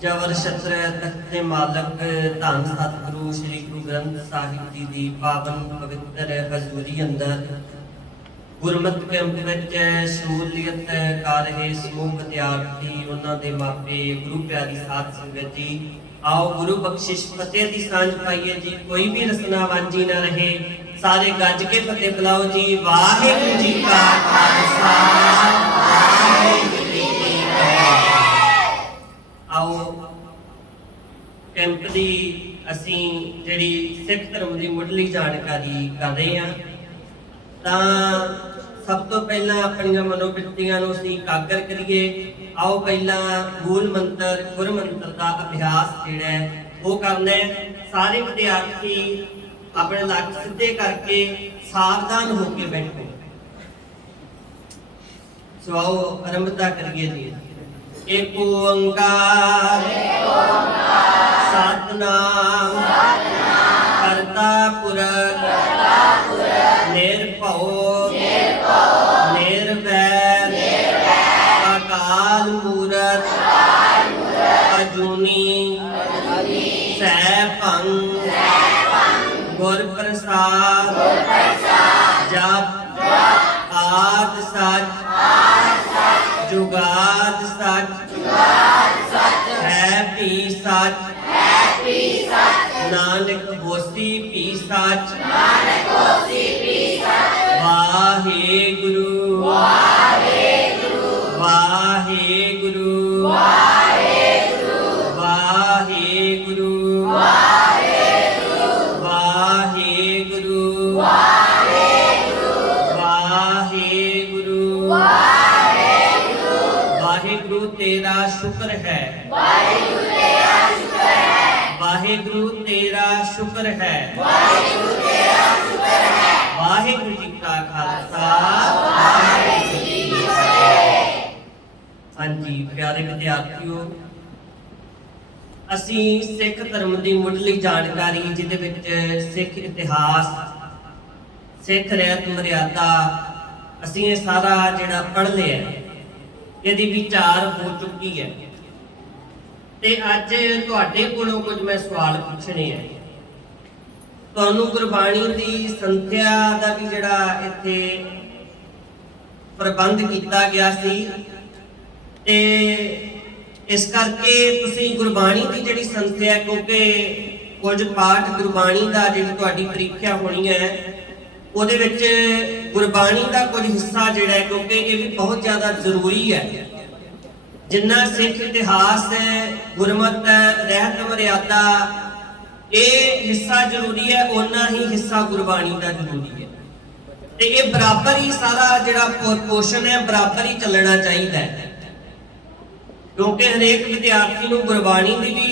जबर छत्र तख्ते मालक धन सतगुरु श्री गुरु ग्रंथ साहिब जी की पावन पवित्र हजूरी अंदर गुरमत कैंप विच शमूलीयत कर रहे समूह विद्यार्थी उन्होंने मापे गुरु प्यारी साध संगत जी आओ गुरु बख्शिश फतेह की सांझ पाइए जी। कोई भी रसना वांझी ना रहे, सारे गज के फतेह बुलाओ जी। वाहिगुरू जी का खालसा वाहिगुरू जी की फतेह। आओ कैंप की असी जिहड़ी सिख धर्म की मुढ़ली जानकारी कर रहे हैं, तो सब तो पहला अपन मनोवृत्तियां नूं असीं एकागर करिए। आओ पहला मूल मंत्र गुर मंत्र का अभ्यास जिहड़ा है वो करना है। सारे विद्यार्थी अपने लक सीधे करके सावधान होकर बैठो। सो आओ आरंभता करिए जी। एक ओंकार सतनाम करता पुरख निर्भव निर्वैर अकाल मूरत अजूनी सैभं गुर प्रसाद जप आद सच जुगाद सच है भी सच नानक होसी भी सच वाहेगुरु वाहेगुरु वाहेगुरु वाहेगुरु वाहेगुरु वाहेगुरु वाहेगुरु तेरा शुक्र है, वाहेगुरु तेरा शुक्र है। वाहेगुरु जी का खालसा वाहेगुरु जी की फतेह। हाँ जी प्यारे विद्यार्थियों, असी सिख धर्म की मुढ़ली जानकारी जिहदे विच सिख इतिहास सिख रहत मर्यादा असी ये सारा जिहड़ा पढ़ लिया, यदि विचार हो चुकी है। ते अज तुहाडे कोलों कुछ मैं सवाल पूछने हैं। तुहानू गुरबाणी की संथ्या का भी जिहड़ा इत्थे प्रबंध किया गया सी, ते इस करके तुसीं गुरबाणी की जिहड़ी संथ्या, क्योंकि कुछ पाठ गुरबाणी का जिहड़ी तुहाडी परीक्षा होनी है उहदे विच गुरबाणी का कुछ हिस्सा जिहड़ा है, क्योंकि ये भी बहुत ज़्यादा जरूरी है। जिन्ना सिख इतिहास गुरमत रहत मर्यादा ये हिस्सा जरूरी है, उन्ना ही हिस्सा गुरबाणी का जरूरी है। ते ये बराबर ही सारा जिहड़ा पोर्शन है बराबर ही चलना चाहिए, क्योंकि हरेक विद्यार्थी को गुरबाणी की भी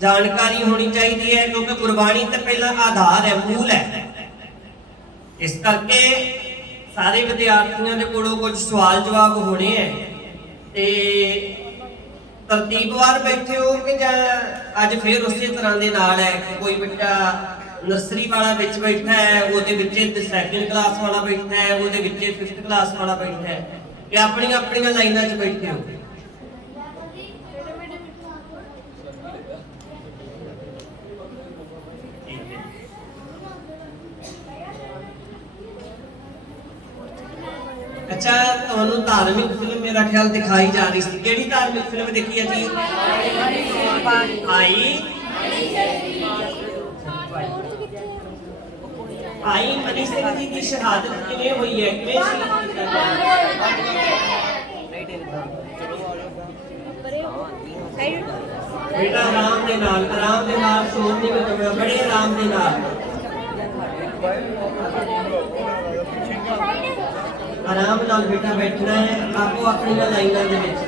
जानकारी होनी चाहिए है, क्योंकि गुरबाणी तो पहला आधार है, मूल है। इस करके सारे विद्यार्थियों के कोलों कुछ सवाल जवाब होने हैं। ते तरतीबवार बैठे हो कि अज फिर उसी तरह के नाल है कि कोई बच्चा नर्सरी वाला बिच बैठा है, वो सैकेंड क्लास वाला बैठा है, वो फिफ्थ क्लास वाला बैठा है, कि अपनी अपनी लाइनों च बैठे हो। अच्छा, तुहानू धार्मिक फिल्म मेरा ख्याल दिखाई जा रही थी। केड़ी धार्मिक फिल्म देखी है जी? आई मनी सिंह जी की शहादत किवें हुई है, किवें सी? बेटा आराम दे नाल शोर नहीं करना, बड़े आराम दे नाल आराम नाल बेटा बैठना है। आपको अपनी लाइनों के विच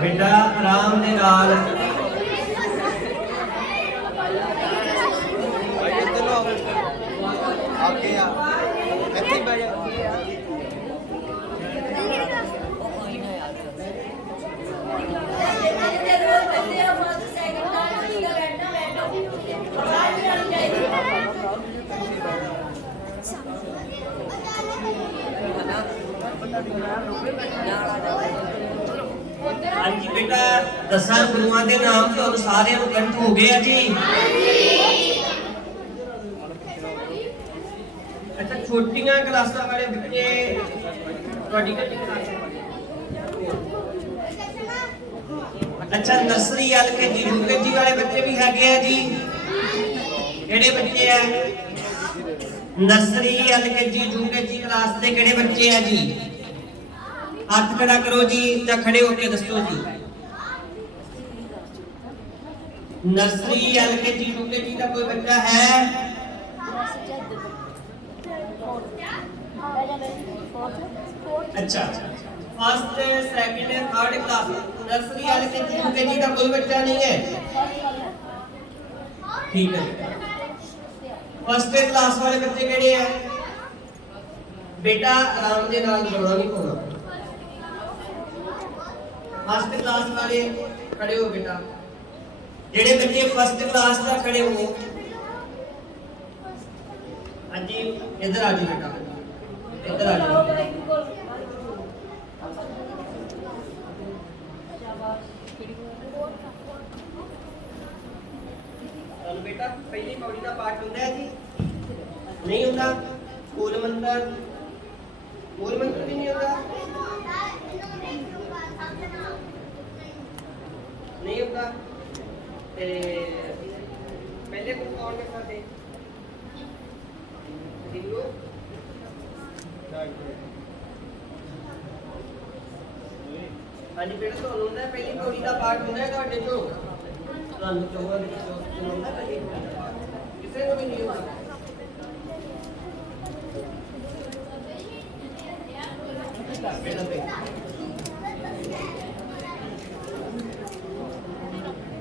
बेटा आराम दे नाल आगे आ ऐसे बैठ जा। बेटा 10 गुरुआं के नाम तो सारे कंठ हो गए जी। अच्छा छोटियां क्लासां वाले बच्चे ਤੁਹਾਡੀ ਕਿਹੜੀ ਕਲਾਸ ਹੈ? अच्छा नर्सरी एलकेजी यूकेजी वाले बच्चे भी है जी। किहड़े बच्चे है? नर्सरी एलकेजी यूकेजी क्लास के किहड़े बच्चे है जी? हाथ खड़ा करो जी या खड़े होके दसो जी। नर्सरी एलकेजी यूकेजी का कोई बच्चा है? अच्छा first second third class nursery LKG UKG का कोई बच्चा नहीं है? ठीक है। फर्स्ट क्लास वाले बच्चे किहड़े है? बेटा आराम दे नाल बोलना नहीं होना। फर्स्ट क्लास वाले खड़े हो बेटा। जेड़े बच्चे फर्स्ट क्लास का खड़े हो हाँ जी इधर आ जाओ बेटा, इधर आ जाओ। चलो बेटा पहली पौड़ी का पाठ होता है जी? नहीं होता? मूल मंत्र भी नहीं होता? नहीं होता? पहले गुरु कौन के साथ है? हाँ जी बेटा तो होता है पहली पौड़ी का पाठ होता है ਤੁਹਾਡੇ ਚੋਂ ਤੁਹਾਨੂੰ ਚੋਹਾਂ ਦੇ ਵਿੱਚੋਂ ਸੁਣਾਉਂਦਾ ਪਹਿਲੀ ਪੌੜੀ ਦਾ ਪਾਠ ਕਿਸੇ ਨੂੰ ਵੀ ਨਹੀਂ ਹੁੰਦਾ।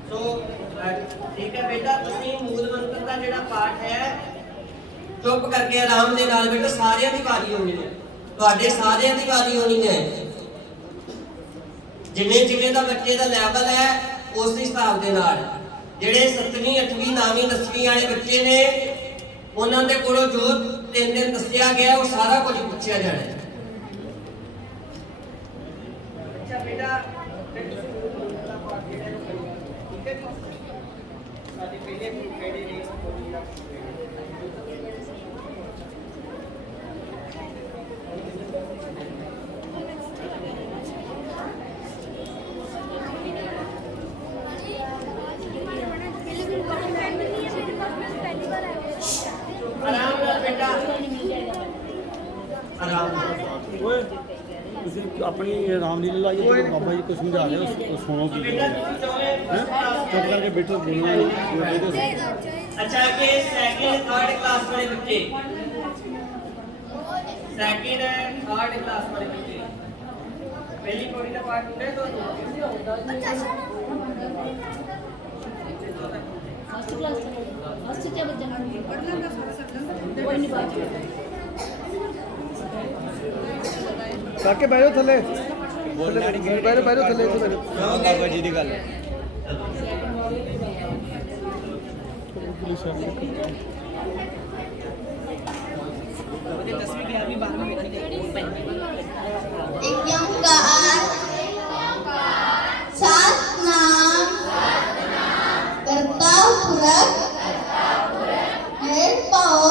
तो ठीक है बेटा ਤੁਸੀਂ ਮੂਲ ਮੰਤਰ ਦਾ ਜਿਹੜਾ ਪਾਠ ਹੈ ਚੁੱਪ ਕਰਕੇ ਆਰਾਮ ਦੇ ਨਾਲ ਬੇਟਾ ਸਾਰਿਆਂ ਦੀ ਵਾਰੀ ਹੋਣੀ ਹੈ, ਤੁਹਾਡੇ ਸਾਰਿਆਂ ਦੀ ਵਾਰੀ ਹੋਣੀ ਹੈ। ਜਿਵੇਂ ਜਿਵੇਂ ਦਾ ਬੱਚੇ ਦਾ ਲੈਵਲ ਹੈ ਉਸ ਹਿਸਾਬ ਦੇ ਨਾਲ ਜਿਹੜੇ 7ਵੀਂ 8ਵੀਂ 9ਵੀਂ 10ਵੀਂ ਵਾਲੇ ਬੱਚੇ ਨੇ ਉਹਨਾਂ ਦੇ ਕੋਲੋਂ ਜੋ 3 ਦਿਨ ਦੱਸਿਆ ਗਿਆ ਉਹ ਸਾਰਾ ਕੁਝ ਪੁੱਛਿਆ ਜਾਣਾ ਹੈ। ਅੱਛਾ ਬੇਟਾ ਠੀਕ ਹੈ ਸਾਡੇ ਪਹਿਲੇ ਕਿਹੜੇ ਨੇ अपनी रामलीला लाइए तो बाबा जी को समझा रहे हो सुनो की चुप करके बैठो बोलना। अच्छा के सेकंड थर्ड क्लास वाले बच्चे सेकंड थर्ड क्लास वाले बच्चे पहली पौड़ी का पाठ होता है तो फर्स्ट क्लास फर्स्ट क्या बच्चा पढ़ना का सारा सब कोई नहीं बात काके बैठो थले बैठो बैठो थले बाबा जी दी गल सतनाम करता पुरख निर्भव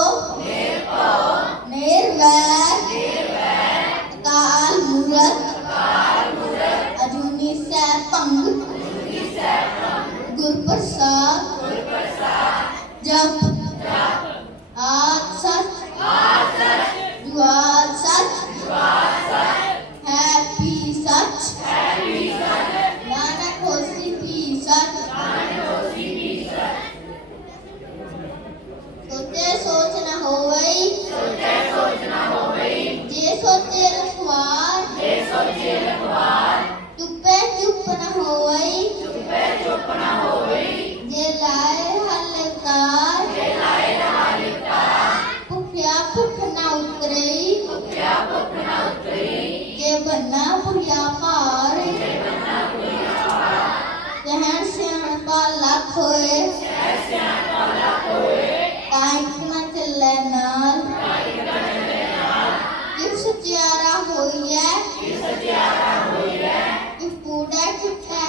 निर्वैर काल मूरत अजूनी सैभंग गुरप्रसाद जप आद सच जुआद सच है पी सच नानक होसी पी सच सोचे सोच न होवई जे सोचे रखवार चुप्पे चुप न होवई जे लाए हलकार भुखिया भुख न उतरई जे बन्ना भुखिया भार जहन सियाणपा लख होए काइक न चले नाल कि सचियारा होइए कि पूड़ा किता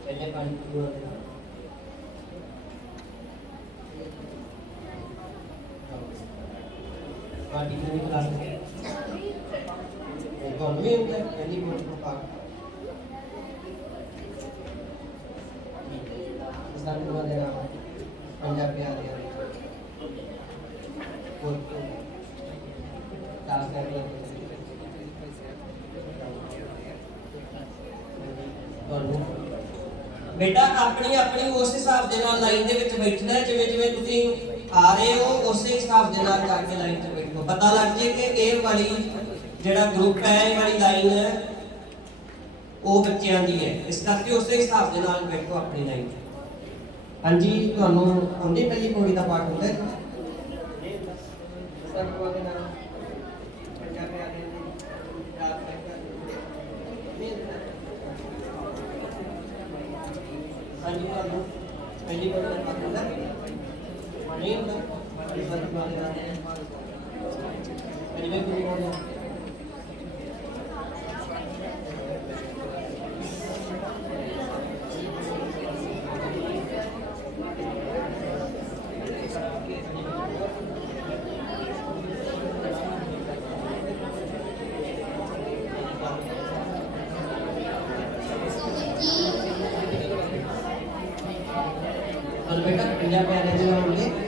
पहले पानी पूरा पार्टी में क्लास में कौन भी होता है पहली मोड को पार्ट साथ में वाले नाम पंजाबी आ रहे हैं और क्लास में बेटा अपनी अपनी उस हिसाब के नाल लाइन दे विच बैठना है जिवें जिवें तुसीं आ रहे हो उस हिसाब के नाल जाके लाइन च बैठो पता लग जाए कि ये वाली जेड़ा ग्रुप है ये वाली लाइन है वो बच्चों की है इस करके उस हिसाब के नाल बैठो अपनी लाइन हाँ जी तुहानू आउंदी पहली पौड़ी का पाठ होता है हाँ जी तुहानू पहली पौड़ी का पाठ होता है नहीं होता इस बात को पहली में पूरी हो जाए और बेटा पंजाब में रहने वाले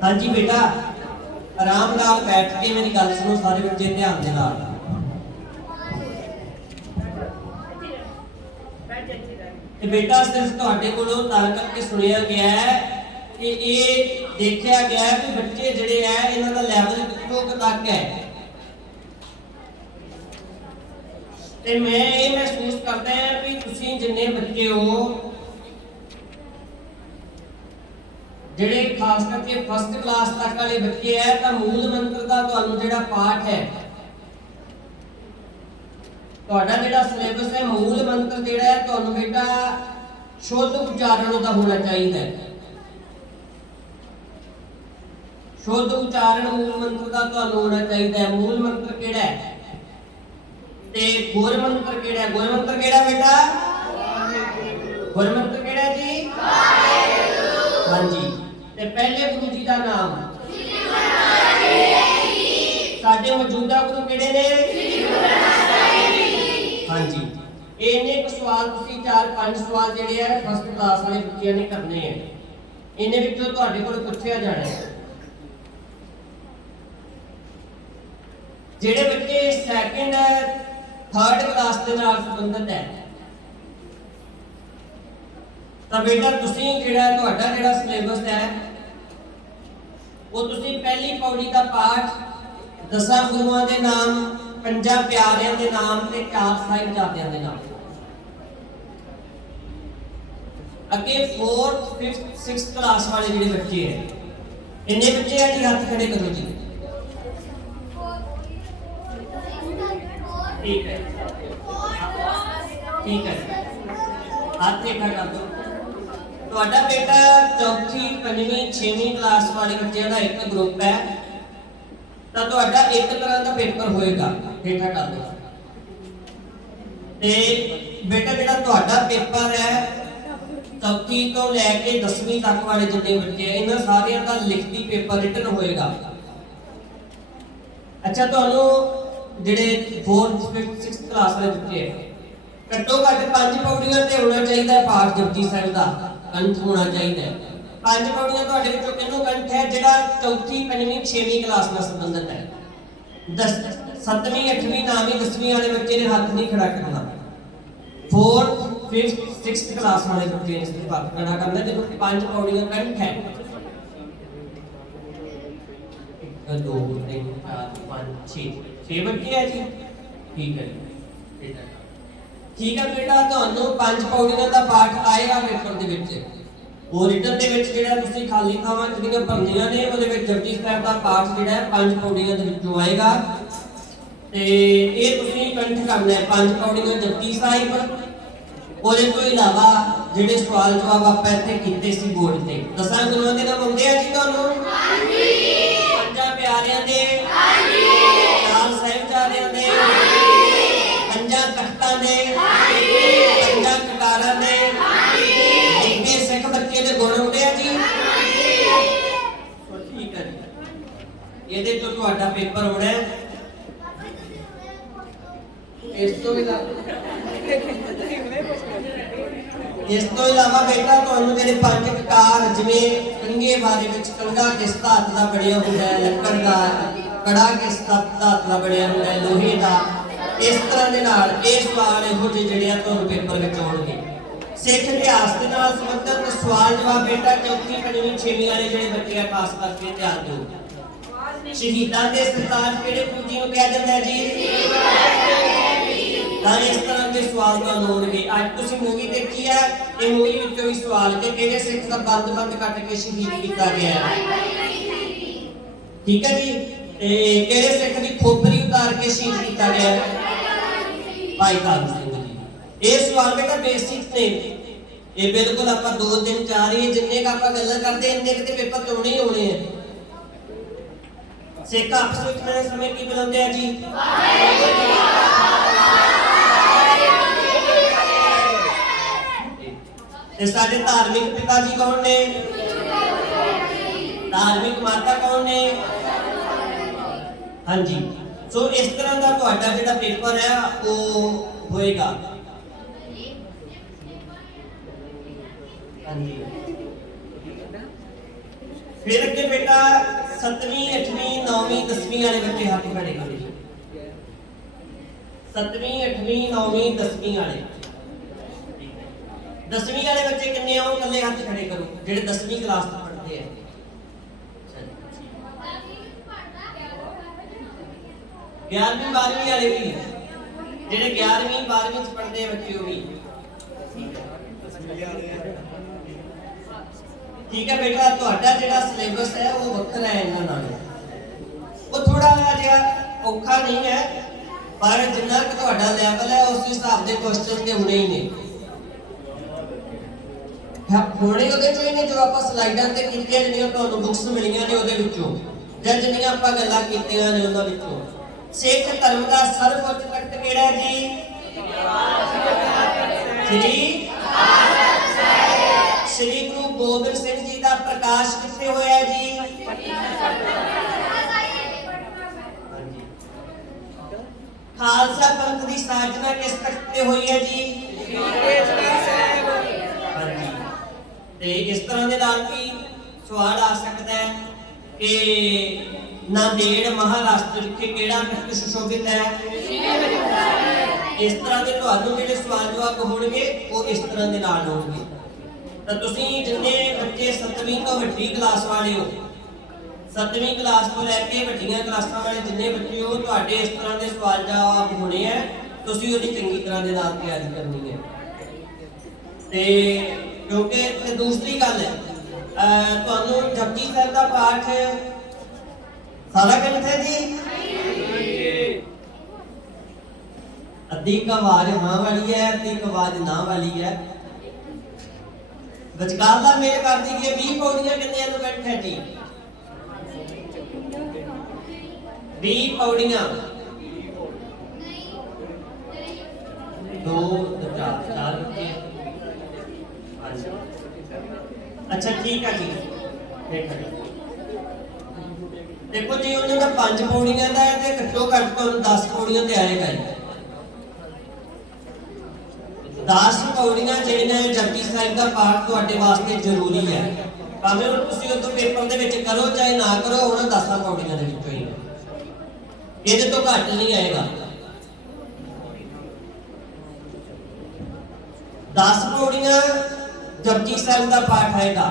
हाँ जी बेटा आराम नाल बैठ के मेरी गल सुनो सारे बच्चे ध्यान दे नाल बेटा सिर्फ तुहाडे कोलों तां करके सुनिया गया है कि ये देखा गया है कि बच्चे जिहड़े है इन्हां दा लैवल कित्थों तक है ते मैं ये महसूस करदा हां कि तुसीं जिन्ने बच्चे हो जिहड़े खास करके फर्स्ट क्लास तक वाले बच्चे है तो मूल मंत्र का तुहानू जिहड़ा पाठ है तुहाडा जिहड़ा सिलेबस है मूल मंत्र जिहड़ा है तुहानू बेटा शुद्ध उच्चारण दा होना चाहिए शुद्ध उच्चारण मूल मंत्र का तुहानू होना चाहिए मूल मंत्र किहड़ा है ते गुर मंत्र किहड़ा है गुर मंत्र किहड़ा बेटा गुर मंत्र किहड़ा जी हाँ जी ते पहले गुरु जी का नाम साडे मौजूदा गुरु किहड़े ने हाँ जी इन्ने क सवाल तुसीं 4-5 सवाल जिहड़े है फर्स्ट क्लास वाले बच्चों ने करने हैं इन्ने विचों तुहाडे कोल पुछया जाना है जिहड़े बच्चे सैकंड थर्ड क्लास के नाल संबंधित है तो बेटा तुसीं जिहड़ा तुहाडा जिहड़ा सिलेबस है वो तुसीं पहली पौड़ी का पाठ 10 गुरुआं दे नाम 5 प्यारिਆਂ ਦੇ नाम ते 4 ਸਾਹਿਬਜ਼ਾਦਿਆਂ ਦੇ नाम अगे 4th 5th 6th क्लास वाले जिहड़े बच्चे हैं इन्ने बच्चे हैं जी हाथ खड़े करो जी ठीक है हाथ देखा कर दो ਤੁਹਾਡਾ बेटा चौथी पंजवीं 6वीं क्लास वाले बच्चों का एक ग्रुप है तो ਤੁਹਾਡਾ एक तरह का पेपर होएगा देखा कर दो ਤੇ ਬੇਟਾ ਜਿਹੜਾ ਤੁਹਾਡਾ ਪੇਪਰ ਹੈ ਚੌਥੀ ਤੋਂ ਲੈ ਕੇ 10ਵੀਂ ਤੱਕ ਵਾਲੇ ਜਿੰਨੇ ਬੱਚੇ ਆ ਇਹਨਾਂ ਸਾਰਿਆਂ ਦਾ ਲਿਖਤੀ ਪੇਪਰ ਰਿਟਨ ਹੋਏਗਾ। ਅੱਛਾ, ਤੁਹਾਨੂੰ ਜਿਹੜੇ 4th 5th 6th ਕਲਾਸ ਦੇ ਬੱਚੇ ਹੈ ਘੱਟੋ ਘੱਟ 5 ਪੌੜੀਆਂ ਤੇ ਹੋਣਾ ਚਾਹੀਦਾ ਹੈ, ਪਾਠ ਜਪਜੀ ਸਾਹਿਬ ਦਾ ਕੰਠ ਹੋਣਾ ਚਾਹੀਦਾ ਹੈ। 5 ਪੌੜੀਆਂ ਤੁਹਾਡੇ ਵਿੱਚੋਂ ਕਿਹਨੂੰ ਕੰਠ ਹੈ ਜਿਹੜਾ ਚੌਥੀ 5ਵੀਂ 6ਵੀਂ ਕਲਾਸ ਨਾਲ ਸੰਬੰਧਿਤ ਹੈ। 7ਵੀਂ 8ਵੀਂ 9ਵੀਂ 10ਵੀਂ ਵਾਲੇ ਬੱਚੇ ਨੇ ਹੱਥ ਨਹੀਂ ਖੜਾ ਕਰਨਾ। 4th 5th 6th ਕਲਾਸ ਵਾਲੇ ਬੱਚੇ ਨੇ ਸਿਰਫ ਹੱਥ ਖੜਾ ਕਰਨਾ ਜਦੋਂ 5 ਪੌੜੀਆਂ ਕੰਠ ਹੈ। 1 2 3 4 5 6 ਬੱਚੇ ਹੈ ਜੀ। ਠੀਕ ਹੈ ਜੀ, ਠੀਕ ਹੈ ਬੇਟਾ, ਤੁਹਾਨੂੰ 5 ਪੌੜੀਆਂ ਦਾ ਪਾਠ ਆਏਗਾ ਪੇਪਰ ਦੇ ਵਿੱਚ। ਉਹ ਰਿਟਨ ਦੇ ਵਿੱਚ ਜਿਹੜਾ ਤੁਸੀਂ ਖਾਲੀ ਥਾਵਾਂ ਜਿਹੜੀਆਂ ਭਰਨੀਆਂ ਨੇ ਉਹਦੇ ਵਿੱਚ ਜਪਜੀ ਸਾਹਿਬ ਦਾ ਪਾਠ ਜਿਹੜਾ ਹੈ 5 ਪੌੜੀਆਂ ਦੇ ਵਿੱਚੋਂ ਆਏਗਾ ਤੇ ਇਹ ਤੁਸੀਂ ਕੰਠ ਕਰਨਾ ਹੈ 5 ਪੌੜੀਆਂ ਜਪਜੀ ਸਾਹਿਬ। ਉਹਦੇ ਤੋਂ ਇਲਾਵਾ ਜਿਹੜੇ ਸਵਾਲ ਜਵਾਬ ਆਪਾਂ ਇੱਥੇ ਕੀਤੇ ਸੀ ਬੋਰਡ ਤੇ 10 ਗੁਰੂਆਂ ਦੇ ਨਾਮ ਆਉਂਦੇ ਆ ਜੀ ਤੁਹਾਨੂੰ? ਹਾਂਜੀ। 5 ਪਿਆਰਿਆਂ ਦੇ? ਹਾਂਜੀ। 4 ਸਾਹਿਬਜ਼ਾਦਿਆਂ ਦੇ? ਹਾਂਜੀ। 5 ਤਖਤਾਂ ਦੇ? ਹਾਂਜੀ। 5 ਕਕਾਰਾਂ ਦੇ? ਹਾਂਜੀ। ਜਿੰਨੇ ਸਿੱਖ ਬੱਚੇ ਦੇ ਗੁਣ ਆਉਂਦੇ ਆ ਜੀ? ਹਾਂਜੀ। ਠੀਕ ਹੈ ਜੀ, ਇਹਦੇ ਤੋਂ ਤੁਹਾਡਾ ਪੇਪਰ ਹੋਣਾ ਹੈ। ਇਸ ਤੋਂ ਇਲਾਵਾ ਬੇਟਾ ਤੁਹਾਨੂੰ ਜਿਹੜੇ 5 ਕਕਾਰ ਜਿਵੇਂ ਕੰਗੇ ਬਾਰੇ ਵਿੱਚ ਕੰਗਾ ਕਿਸ ਧਾਤ ਦਾ ਬਣਿਆ ਹੁੰਦਾ ਹੈ, ਲੱਕੜ ਦਾ, ਕੜਾ ਕਿਸ ਧਾਤ ਦਾ ਬਣਿਆ ਹੁੰਦਾ ਹੈ, ਲੋਹੇ ਦਾ, ਇਸ ਤਰ੍ਹਾਂ ਦੇ ਨਾਲ ਇਹ ਸਵਾਲ ਇਹੋ ਜਿਹੇ ਜਿਹੜੇ ਆ ਤੁਹਾਨੂੰ ਪੇਪਰ ਵਿੱਚ ਆਉਣਗੇ। ਸਿੱਖ ਇਤਿਹਾਸ ਦੇ ਨਾਲ ਸੰਬੰਧਿਤ ਸਵਾਲ ਜਵਾਬ ਬੇਟਾ ਚੌਥੀ 5ਵੀਂ 6ਵੀਂ ਵਾਲੇ ਜਿਹੜੇ ਬੱਚੇ ਆ ਖਾਸ ਕਰਕੇ ਧਿਆਨ ਦਿਓ। ਸ਼ਹੀਦਾਂ ਦੇ ਸਰਤਾਜ ਕਿਹੜੇ ਪੂਜੀ ਨੂੰ ਕਿਹਾ ਜਾਂਦਾ ਹੈ ਜੀ? ਤਾਂ ਇਸ ਤਰ੍ਹਾਂ ਦੇ ਸਵਾਲ ਤੁਹਾਨੂੰ ਆਉਣਗੇ। ਅੱਜ ਤੁਸੀਂ ਮੂਵੀ ਦੇਖੀ ਹੈ, ਇਹ ਮੂਵੀ ਵਿੱਚੋਂ ਵੀ ਸਵਾਲ ਕਿ ਕਿਹੜੇ ਸਿੱਖ ਦਾ ਬੰਦ ਕੱਟ ਕੇ ਸ਼ਹੀਦ ਕੀਤਾ ਗਿਆ ਹੈ। ਠੀਕ ਹੈ ਜੀ, ਤੇ ਕਿਹੜੇ ਸਿੱਖ ਦੀ ਖੋਪਰੀ ਉਤਾਰ ਕੇ ਸ਼ਹੀਦ ਕੀਤਾ ਗਿਆ ਹੈ? ਭਾਈ ਤਾਰੂ ਸਿੰਘ ਜੀ। ਇਹ ਸਵਾਲ ਬੇਟਾ ਬੇਸਿਕ ਨੇ, ਇਹ ਬਿਲਕੁਲ ਆਪਾਂ 2 3 4 ਹੀ ਜਿੰਨੇ ਕ ਆਪਾਂ ਗੱਲਾਂ ਕਰਦੇ ਇੰਨੇ ਕਿਤੇ ਪੇਪਰ ਚ ਆਉਣੇ ਹੀ ਆਉਣੇ ਆ। ਸਿੱਖ ਆਪਸ ਵਿੱਚ ਮੇਰੇ ਸਮੇਂ ਕੀ ਬੁਲਾਉਂਦੇ ਆ ਜੀ? ਤੇ ਸਾਡੇ ਧਾਰਮਿਕ ਪਿਤਾ ਜੀ ਕੌਣ ਨੇ? ਧਾਰਮਿਕ ਮਾਤਾ ਕੌਣ ਨੇ? ਹਾਂਜੀ। ਸੋ ਇਸ ਤਰ੍ਹਾਂ ਦਾ ਤੁਹਾਡਾ ਜਿਹੜਾ ਪੇਪਰ ਹੈ ਉਹ ਹੋਏਗਾ। ਹਾਂਜੀ, ਫਿਰ ਅੱਗੇ ਬੇਟਾ 7ਵੀਂ 8ਵੀਂ 9ਵੀਂ 10ਵੀਂ ਵਾਲੇ ਬੱਚੇ ਹੱਥ ਖੜੇ ਕਰੋ। 7ਵੀਂ 8ਵੀਂ 9ਵੀਂ 10ਵੀਂ ਵਾਲੇ 10ਵੀਂ ਵਾਲੇ ਬੱਚੇ ਕਿੰਨੇ ਆ? ਉਹ ਇਕੱਲੇ ਹੱਥ ਖੜੇ ਕਰੋ ਜਿਹੜੇ 10ਵੀਂ ਕਲਾਸ ਤੋਂ ਪੜ੍ਹਦੇ ਆ। 11ਵੀਂ 12ਵੀਂ ਵਾਲੇ ਵੀ ਜਿਹੜੇ 11ਵੀਂ 12ਵੀਂ ਚ ਪੜ੍ਹਦੇ ਆ ਬੱਚੇ ਉਹ ਵੀ। ਠੀਕ ਹੈ ਬੇਟਾ, ਤੁਹਾਡਾ ਜਿਹੜਾ ਸਿਲੇਬਸ ਹੈ ਉਹ ਵੱਖਰਾ ਹੈ ਇਹਨਾਂ ਨਾਲੋਂ। ਉਹ ਥੋੜਾ ਜਿਹਾ ਔਖਾ ਨਹੀਂ ਹੈ, ਪਰ ਜਿੰਨਾ ਕਿ ਤੁਹਾਡਾ ਲੈਵਲ ਹੈ ਉਸ ਹਿਸਾਬ ਦੇ ਕੁਐਸਚਨ ਤੇ ਹੋਣੇ ਹੀ ਨੇ। ਹੋਣੇ ਉਹਦੇ ਚੋਂ ਹੀ ਨੇ ਜੋ ਆਪਾਂ ਸਲਾਈਡਾਂ ਤੇ ਕੀਤੀਆਂ, ਜਿਹੜੀਆਂ ਤੁਹਾਨੂੰ ਬੁੱਕਸ ਮਿਲੀਆਂ ਨੇ ਉਹਦੇ ਵਿੱਚੋਂ, ਜਾਂ ਜਿੰਨੀਆਂ ਆਪਾਂ ਗੱਲਾਂ ਕੀਤੀਆਂ ਨੇ ਉਹਨਾਂ ਵਿੱਚੋਂ। ਸਿੱਖ ਧਰਮ ਦਾ ਸਰਵਉੱਚ ਤਖਤ ਕਿਹੜਾ ਹੈ ਜੀ? ਸ੍ਰੀ ਗੁਰੂ ਗੋਬਿੰਦ ਸਿੰਘ ਜੀ ਦਾ ਪ੍ਰਕਾਸ਼ ਕਿੱਥੇ ਹੋਇਆ ਜੀ? ਖਾਲਸਾ ਪੰਥ ਦੀ ਸਾਜਨਾ ਕਿਸ ਤਖਤ ਤੇ ਹੋਈ ਹੈ ਜੀ? ਹਾਂਜੀ। ਤੇ ਇਸ ਤਰ੍ਹਾਂ ਦੇ ਨਾਲ ਵੀ ਸਵਾਲ ਆ ਸਕਦਾ ਹੈ ਕਿ ਨਾਂਦੇੜ ਮਹਾਰਾਸ਼ਟਰ ਵਿਖੇ ਕਿਹੜਾ ਤਖਤ ਸੁਸ਼ੋਭਿਤ ਹੈ? ਇਸ ਤਰ੍ਹਾਂ ਦੇ ਤੁਹਾਨੂੰ ਜਿਹੜੇ ਸਵਾਲ ਜਵਾਬ ਹੋਣਗੇ ਉਹ ਇਸ ਤਰ੍ਹਾਂ ਦੇ ਨਾਲ ਹੋਣਗੇ। ਤਾਂ ਤੁਸੀਂ ਜਿੰਨੇ ਬੱਚੇ 7ਵੀਂ ਤੋਂ ਵੱਡੀ ਕਲਾਸ ਵਾਲੇ ਹੋ, 7ਵੀਂ ਕਲਾਸ ਤੋਂ ਲੈ ਕੇ ਵੱਡੀਆਂ ਕਲਾਸਾਂ ਵਾਲੇ ਜਿੰਨੇ ਬੱਚੇ ਹੋ, ਤੁਹਾਡੇ ਇਸ ਤਰ੍ਹਾਂ ਦੇ ਸਵਾਲ ਜਵਾਬ ਹੋਣੇ ਆ। ਤੁਸੀਂ ਉਹਦੀ ਚੰਗੀ ਤਰ੍ਹਾਂ ਦੇ ਨਾਲ ਤਿਆਰੀ ਕਰਨੀ ਹੈ। ਤੇ ਕਿਉਂਕਿ ਤੇ ਦੂਸਰੀ ਗੱਲ ਹੈ, ਤੁਹਾਨੂੰ ਜਪਜੀ ਸਾਹਿਬ ਦਾ ਪਾਠ ਸਾਰਾ ਕੰਠ ਹੈ ਜੀ? ਅੱਧੀ ਕ ਆਵਾਜ਼ ਹਾਂ ਵਾਲੀ ਹੈ, ਅੱਧੀ ਕ ਆਵਾਜ਼ ਨਾ ਵਾਲੀ ਹੈ। ਵਿਚਕਾਰ ਦਾ ਮੇਲ ਕਰ ਦਈਏ 20 ਪੌੜੀਆਂ ਕਿੰਨੀਆਂ ਨੂੰ ਕੰਠ ਹੈ ਜੀ? 20 ਪੌੜੀਆਂ। 2 4 बच्चे। अच्छा ठीक है जी। देखो जी उन्होंने 5 पौड़ियां का है तो घट्टो घट तो 10 पौड़ियां ते आएगा ही। 10 पौड़ियां जिहड़ियां जपजी साहिब का पाठ तुहाडे वास्ते जरूरी है। भावें हुण तुसीं उस पेपर दे विच करो चाहे ना करो, उन्हां 10 पौड़ियां दे विचों ही ਇਹਦੇ ਤੋਂ ਘੱਟ नहीं आएगा। 10 पौड़ियां जपजी साहिब का पाठ आएगा।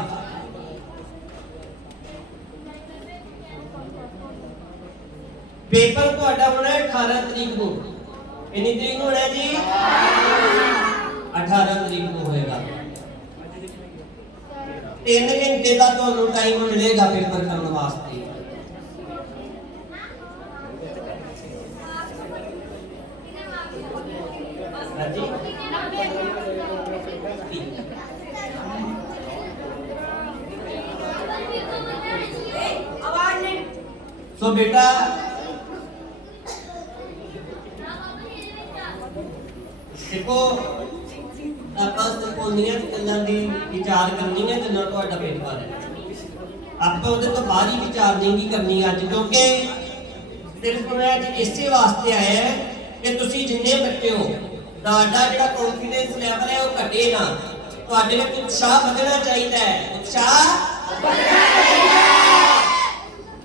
पेपर ਤੁਹਾਡਾ ਹੋਣਾ ਹੈ 18 ਤਰੀਕ ਨੂੰ। ਕਿੰਨੀ ਤਰੀਕ ਨੂੰ ਹੋਣਾ ਹੈ ਜੀ? 18 ਤਰੀਕ ਨੂੰ ਹੋਏਗਾ। 3 ਘੰਟੇ ਦਾ ਤੁਹਾਨੂੰ ਟਾਈਮ ਮਿਲੇਗਾ ਪੇਪਰ ਕਰਨ ਵਾਸਤੇ। सो बेटा देखो ਆਪਾਂ ਸਪੋਨੀਆਂ ਗੱਲਾਂ ਦੀ ਵਿਚਾਰ ਕਰਨੀ ਹੈ ਜਿੰਨਾ ਤੁਹਾਡਾ ਪੇਪਰ ਹੈ। ਆਪਾਂ ਉਹਦੇ ਤੋਂ ਬਾਹਰ ਹੀ ਵਿਚਾਰ ਨਹੀਂ ਕਰਨੀ ਅੱਜ, ਕਿਉਂਕਿ ਸਿਰਫ ਮੈਂ ਅੱਜ ਇਸੇ ਵਾਸਤੇ ਆਇਆ ਹੈ ਕਿ ਤੁਸੀਂ ਜਿੰਨੇ ਬੱਚੇ ਹੋ ਤੁਹਾਡਾ ਜਿਹੜਾ ਕੌਨਫੀਡੈਂਸ ਲੈਵਲ ਹੈ ਉਹ ਘਟੇ ਨਾ। ਤੁਹਾਡੇ ਵਿੱਚ ਉਤਸ਼ਾਹ ਵਧਣਾ ਚਾਹੀਦਾ ਹੈ। ਉਤਸ਼ਾਹ ਵਧਣਾ ਚਾਹੀਦਾ ਹੈ।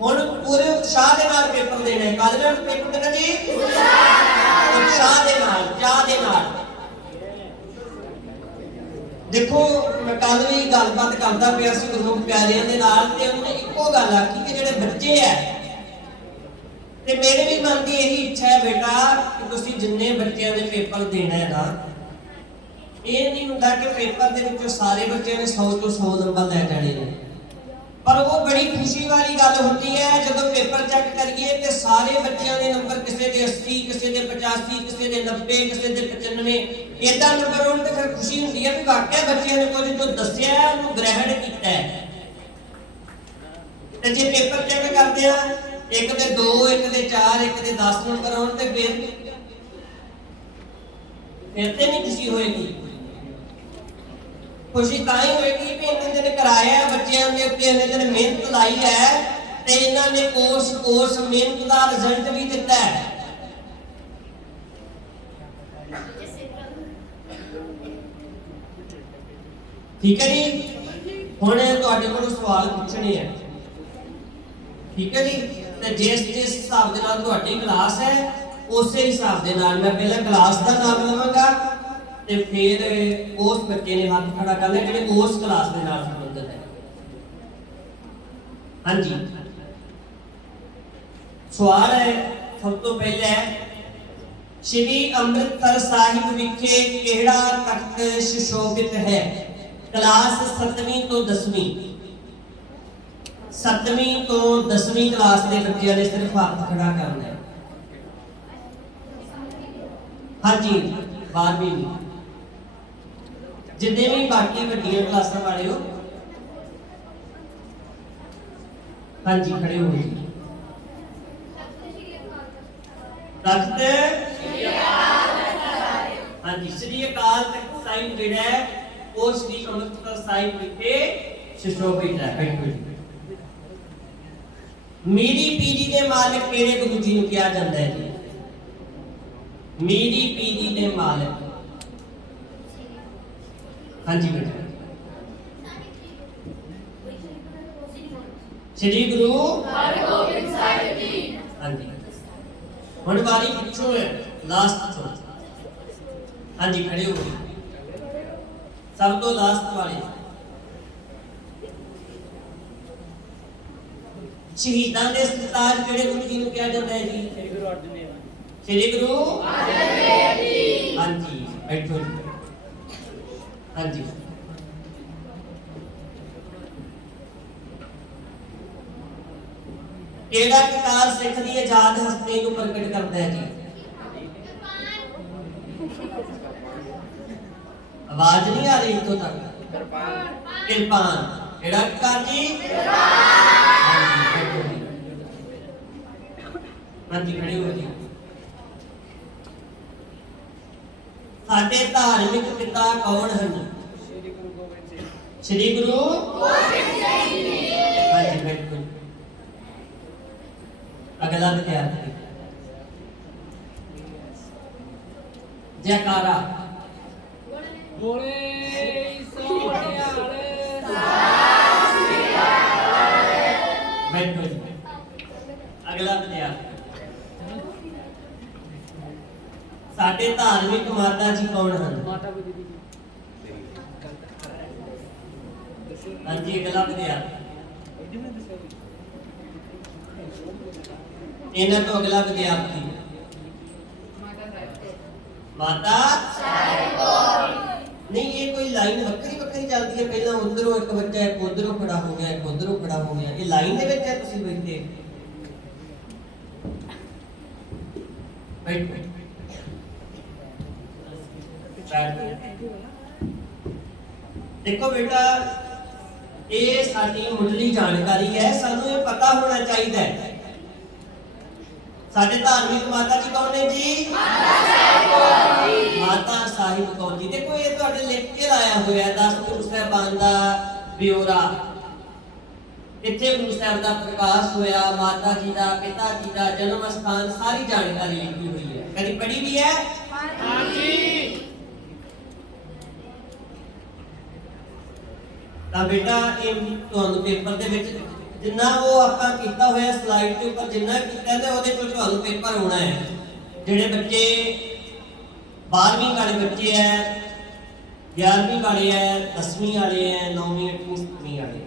ਹੁਣ ਪੂਰੇ ਉਤਸ਼ਾਹ ਦੇ ਨਾਲ ਪੇਪਰ ਦੇਣਾ ਹੈ। ਕਾਹਦੇ ਨਾਲ ਪੇਪਰ ਦੇਣਾ ਜੀ? ਉਤਸ਼ਾਹ ਦੇ ਨਾਲ, ਚਾਹ ਦੇ ਨਾਲ। देखो मैं कल भी गलबात करता पिया सी गुरमुख प्यारियां दे नाल ते उन्होंने इक्को गल आखी कि जिहड़े बच्चे है ते मेरे भी मन की यही इच्छा है बेटा कि तुसीं जिन्ने बच्चों दे पेपर देना है ना, ये नहीं हुंदा कि पेपर दे विचों सारे बच्चों ने 100 ਤੋਂ 100 नंबर लै जाने ने, पर वो बड़ी खुशी वाली गल होती है जब पेपर चेक करिए ते सारे बच्चों के नंबर किसी के 80, किसी के 85, किसी के 90, किसी के 95 इदा नंबर होने तो फिर खुशी होती है कि वाकई बच्चों ने कुछ जो दसिया है उन्होंने ग्रहण किया है। तो जे पेपर चेक करते हैं एक के 2, एक के 4, एक के 10 नंबर होने तो फिर तो नहीं खुशी होएगी। खुशी ताई होएगी कि इन्होंने दिन कराया बच्चों के उत्ते इन्होंने दिन मेहनत लाई है तो इन्होंने उस मेहनत का रिजल्ट भी दिता है। ठीक है जी। हुण तुहाडे कोलों सवाल पूछने हैं, ठीक है जी। तो जिस हिसाब दे नाल तुहाडी क्लास है उस हिसाब दे नाल मैं पहले क्लास का नाम लवांगा ते फिर उस बच्चे ने हाथ खड़ा करना जिहड़े उस क्लास दे नाल संबंधित है। हाँ जी, सवाल है सब तो पहले श्री अमृतसर साहिब विखे केड़ा तख्त सुशोभित है? क्लास 7वीं तो 10वीं, 7वीं तो 10वीं क्लास के बच्चों ने सिर्फ हाथ खड़ा करना है। हाँ जी, 12वीं जितने भी बाकी बड़िया क्लासा वाले हो, हाँ जी खड़े हो जी। तख्त हाँ जी श्री अकाल तख्त साहिब जिहड़ा है वो श्री अमृतसर साहिब विखे सुशोभित है। बिल्कुल मेरी पीढ़ी के मालिक केड़े गुरु जी नूं कहा जाता है जी? मेरी पीढ़ी के मालिक, हाँ जी बेटा, श्री गुरु हरगोबिंद साहिब जी। हाँ जी हुण वारी पिछों है लास्ट तो। हाँ जी खड़े हो गए सब तो लास्ट वाले। शहीदां दे सरताज केड़े गुरु जी नूं कहा जाता है जी? श्री गुरु अर्जन देव। श्री गुरु अर्जन देव जी। हाँ जी बैठो जी। हाँ जी केड़ा ककार सिख दी आजाद हस्ती नूं प्रगट करदा है जी? आवाज नहीं आ रही तो तक? कृपान। केड़ा ककार जी? हाँ जी खड़े हो जी। ਸਾਡੇ ਧਾਰਮਿਕ ਪਿਤਾ ਕੌਣ ਹਨ? ਸ੍ਰੀ ਗੁਰੂ ਗੋਬਿੰਦ ਸਿੰਘ ਜੀ। ਹਾਂਜੀ ਬਿਲਕੁਲ। ਅਗਲਾ ਵਿਦਿਆਰਥੀ ਜੈਕਾਰਾ ਬੋਲੇ ਸੋਹਣਿਆਲ ਬਿਲਕੁਲ। ਅਗਲਾ ਵਿਦਿਆਰਥੀ ਸਾਡੇ ਧਾਰਮਿਕ ਮਾਤਾ ਜੀ ਕੌਣ ਹਨ? ਮਾਤਾ ਗੁਜਰੀ ਜੀ ਹਾਂਜੀ ਅਗਲਾ ਵਿਦਿਆਰਥੀ ਇਹਨਾਂ ਤੋਂ ਅਗਲਾ ਵਿਦਿਆਰਥੀ ਮਾਤਾ ਸਾਹਿਬ ਕੌਰ। ਨਹੀਂ ਇਹ ਕੋਈ ਲਾਈਨ ਵੱਖਰੀ ਵੱਖਰੀ ਚੱਲਦੀ ਹੈ, ਪਹਿਲਾਂ ਉਧਰੋਂ ਇੱਕ ਬੱਚਾ ਇੱਕ ਉਧਰੋਂ ਖੜਾ ਹੋ ਗਿਆ ਇੱਕ ਉਧਰੋਂ ਖੜਾ ਹੋ ਗਿਆ, ਇਹ ਲਾਈਨ ਦੇ ਵਿੱਚ ਹੈ ਤੁਸੀਂ ਬੈਠੇ ਬੈਠੋ ਦੇਖੋ ਬੇਟਾ ਇਹ ਸਾਡੀ ਮੁੱਢਲੀ ਜਾਣਕਾਰੀ ਹੈ, ਸਾਨੂੰ ਇਹ ਪਤਾ ਹੋਣਾ ਚਾਹੀਦਾ ਹੈ ਸਾਡੇ ਧਾਰਮਿਕ ਮਾਤਾ ਜੀ ਕੌਣ ਨੇ ਜੀ? ਮਾਤਾ ਸਾਹਿਬ ਕੌਰ ਜੀ। ਦੇਖੋ ਇਹ ਤੁਹਾਡੇ ਲਿਖ ਕੇ ਲਾਇਆ ਹੋਇਆ 10 ਗੁਰੂ ਸਾਹਿਬਾਨ ਦਾ ਬਿਓਰਾ, ਇੱਥੇ ਗੁਰੂ ਸਾਹਿਬ ਦਾ ਪ੍ਰਕਾਸ਼ ਹੋਇਆ, ਮਾਤਾ ਜੀ ਦਾ ਪਿਤਾ ਜੀ ਦਾ ਜਨਮ ਸਥਾਨ ਸਾਰੀ ਜਾਣਕਾਰੀ ਲਿਖੀ ਹੋਈ ਹੈ। ਕਦੀ ਪੜ੍ਹੀ ਵੀ ਹੈ? ਹਾਂਜੀ। ਤਾਂ ਬੇਟਾ ਇਹ ਤੁਹਾਨੂੰ ਪੇਪਰ ਦੇ ਵਿੱਚ ਜਿੰਨਾ ਉਹ ਆਪਾਂ ਕੀਤਾ ਹੋਇਆ ਸਲਾਈਡ ਦੇ ਉੱਪਰ ਜਿੰਨਾ ਕੀਤਾ ਤੇ ਉਹਦੇ ਤੋਂ ਤੁਹਾਨੂੰ ਪੇਪਰ ਹੋਣਾ ਹੈ। ਜਿਹੜੇ ਬੱਚੇ 12ਵੀਂ ਵਾਲੇ ਬੱਚੇ ਹੈ, 11ਵੀਂ ਵਾਲੇ ਹੈ, 10ਵੀਂ ਵਾਲੇ ਹੈ, 9ਵੀਂ 8ਵੀਂ 7ਵੀਂ ਵਾਲੇ,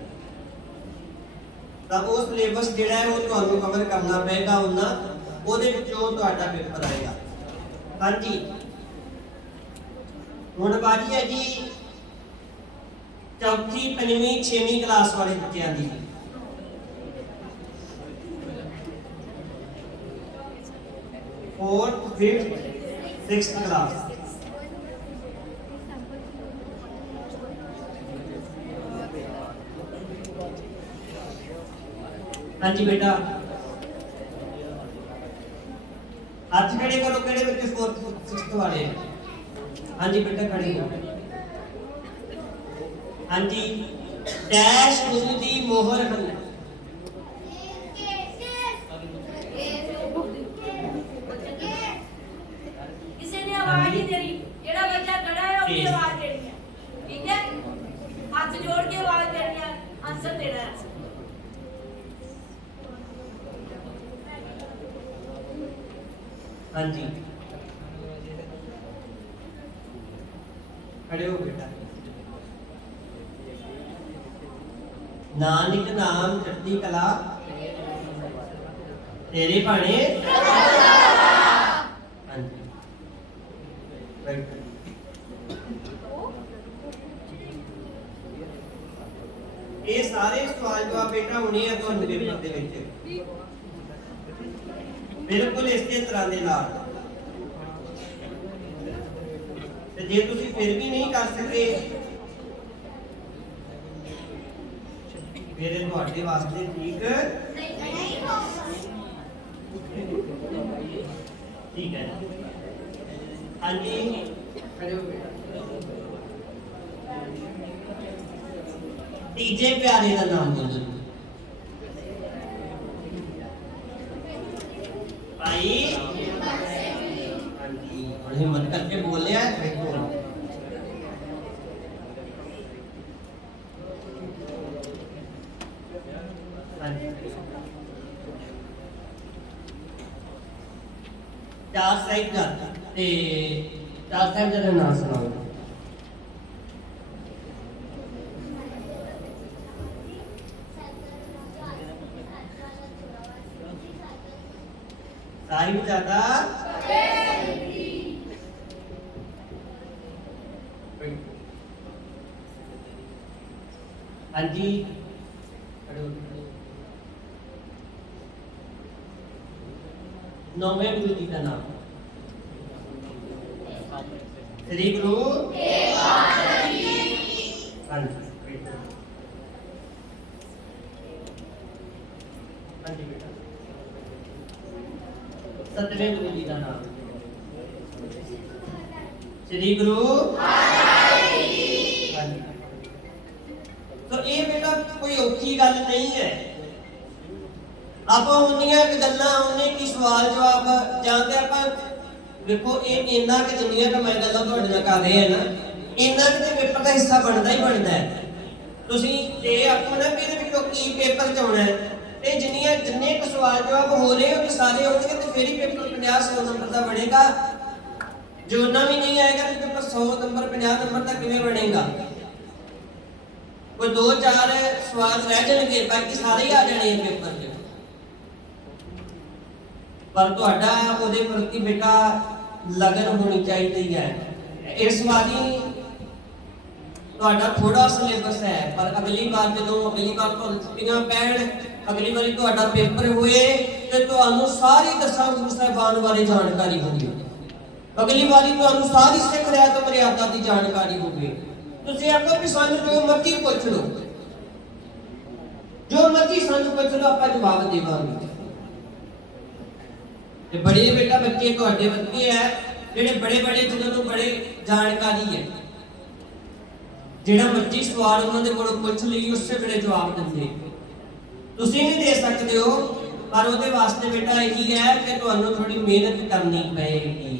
ਤਾਂ ਉਹ ਸਿਲੇਬਸ ਜਿਹੜਾ ਹੈ ਉਹ ਤੁਹਾਨੂੰ ਕਵਰ ਕਰਨਾ ਪਏਗਾ ਉਹਨਾਂ, ਉਹਦੇ ਵਿੱਚੋਂ ਤੁਹਾਡਾ ਪੇਪਰ ਆਏਗਾ। ਹਾਂਜੀ ਹੁਣ ਬਾਰੀ ਹੈ ਜੀ ਚੌਥੀ, ਪੰਜਵੀਂ, 6ਵੀਂ ਕਲਾਸ ਵਾਲੇ ਬੱਚਿਆਂ ਦੀ। Fourth, fifth, sixth class. हाँ जी बेटा हाथ खड़े करो, केड़े बच्चे फोर्थ सिक्स्थ वाले हैं? हाँ जी बेटा खड़े हो। हाँ जी डैश गुरु दी मोहर है। आवाज नहीं दे रही, जेड़ा बच्चा खड़ा है उसकी आवाज देनी है, ठीक है? हाथ जोड़ के आवाज देनी है, आंसर देना है। हाँ जी खड़े हो बेटा। नानक नाम चढ़ती कला तेरे भाने। हाँ जी ये सारे सवाल जवाब बेटा होने हैं तो पेपर दे विच बिल्कुल इसे तरह दे नाल। ते जे तुसी फिर भी नहीं कर सके मेरे ਤੁਹਾਡੇ वास्ते ठीक नहीं ठीक है। हाँ जी खड़े हो बेटा। तीजे प्यारे का नाम बोलो भाई। हाँ जी और हिम्मत करके बोले हैं देखो। हाँ जी चार साइड जाता ते चार साइड जरा नाम सुनाओ। साहिब ज्यादा हाँ जी नौवें गुरु जी का नाम श्री गुरु। हाँ जी हाँ जी बेटा। सतवें गुरु जी का नाम ਸ੍ਰੀ ਗੁਰੂ ਹਾਂਜੀ। ਤਾਂ ਇਹ ਬੇਟਾ ਕੋਈ ਔਖੀ ਗੱਲ ਨਹੀਂ ਹੈ। ਆਪਾਂ ਉਹਨੀਆਂ ਕਿ ਗੱਲਾਂ ਉਹਨੇ ਕੀ ਸਵਾਲ ਜਵਾਬ ਜਾਂ ਤੇ ਆਪਾਂ ਦੇਖੋ ਇਹ ਇੰਨਾ ਕਿ ਦੁਨੀਆ ਦਾ ਮੈਂ ਗੱਲਾਂ ਤੁਹਾਡੇ ਨਾਲ ਕਰ ਰਿਹਾ ਨਾ, ਇੰਨਾ ਕਿ ਤੇ ਪੇਪਰ ਦਾ ਹਿੱਸਾ ਬਣਦਾ ਹੀ ਬਣਦਾ ਹੈ। ਤੁਸੀਂ ਇਹ ਆਖੋ ਨਾ ਕਿ ਇਹਦੇ ਵਿੱਚੋਂ ਕੀ ਪੇਪਰ ਚ ਆਉਣਾ ਹੈ, ਤੇ ਜਿੰਨੇ ਕੁ ਸਵਾਲ ਜਵਾਬ ਹੋ ਰਹੇ ਹੋ ਸਾਰੇ ਆਉਣਗੇ ਤੇ ਫਿਰ ਹੀ ਪੇਪਰ 50-100 ਨੰਬਰ ਦਾ ਬਣੇਗਾ। ਜੋ ਨਾ ਵੀ ਨਹੀਂ ਆਏਗਾ ਤੇ ਪੇਪਰ 100 ਨੰਬਰ 50 ਨੰਬਰ ਦਾ ਕਿਵੇਂ ਬਣੇਗਾ? ਕੋਈ 2-4 ਸਵਾਲ ਰਹਿ ਜਾਣਗੇ, ਬਾਕੀ ਸਾਰੇ ਹੀ ਆ ਜਾਣੇ ਆ ਪੇਪਰ 'ਚ। ਪਰ ਤੁਹਾਡਾ ਉਹਦੇ ਪ੍ਰਤੀ ਬੇਟਾ ਲਗਨ ਹੋਣੀ ਚਾਹੀਦੀ ਹੈ। ਇਸ ਵਾਰੀ ਤੁਹਾਡਾ ਥੋੜਾ ਸਿਲੇਬਸ ਹੈ, ਪਰ ਅਗਲੀ ਵਾਰ ਤੁਹਾਨੂੰ ਛੁੱਟੀਆਂ ਪੈਣ, ਅਗਲੀ ਵਾਰੀ ਤੁਹਾਡਾ ਪੇਪਰ ਹੋਏ ਤੇ ਤੁਹਾਨੂੰ ਸਾਰੀ ਦਸਾਂ ਗੁਰੂ ਸਾਹਿਬਾਨ ਬਾਰੇ ਜਾਣਕਾਰੀ ਹੋਵੇ। ਅਗਲੀ ਵਾਰੀ ਤੁਹਾਨੂੰ ਸਾਰੀ ਸਿੱਖ ਰਿਆਤ ਮਰਿਆਦਾ ਦੀ ਜਾਣਕਾਰੀ ਹੋਵੇ। ਤੁਸੀਂ ਆਖੋ ਵੀ ਸਾਨੂੰ ਜੋ ਮਰਜ਼ੀ ਪੁੱਛ ਲਓ, ਜੋ ਮਰਜ਼ੀ ਸਾਨੂੰ ਪੁੱਛ ਲਓ, ਆਪਾਂ ਜਵਾਬ ਦੇਵਾਂਗੇ। ਤੇ ਬੜੇ ਬੇਟਾ ਬੱਚੇ ਤੁਹਾਡੇ ਵਰਗੇ ਹੈ ਜਿਹੜੇ ਬੜੇ ਜਿਹਨਾਂ ਨੂੰ ਬੜੇ ਜਾਣਕਾਰੀ ਹੈ, ਜਿਹੜਾ ਮਰਜ਼ੀ ਸਵਾਲ ਉਹਨਾਂ ਦੇ ਕੋਲੋਂ ਪੁੱਛ ਲਈ ਉਸੇ ਵੇਲੇ ਜਵਾਬ ਦਿੰਦੇ। ਤੁਸੀਂ ਵੀ ਦੇ ਸਕਦੇ ਹੋ, ਪਰ ਉਹਦੇ ਵਾਸਤੇ ਬੇਟਾ ਇਹੀ ਹੈ ਕਿ ਤੁਹਾਨੂੰ ਥੋੜੀ ਮਿਹਨਤ ਕਰਨੀ ਪਏਗੀ,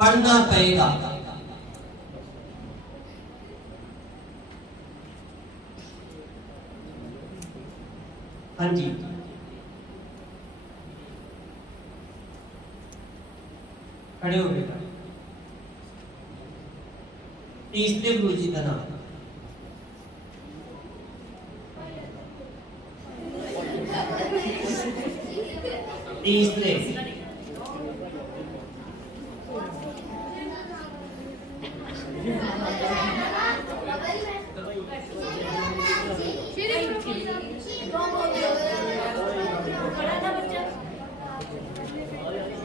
ਪੜ੍ਹਨਾ ਪਏਗਾ। ਹਾਂਜੀ खड़े हो बेटा। तीसरे गुरु जी का नाम तीसरे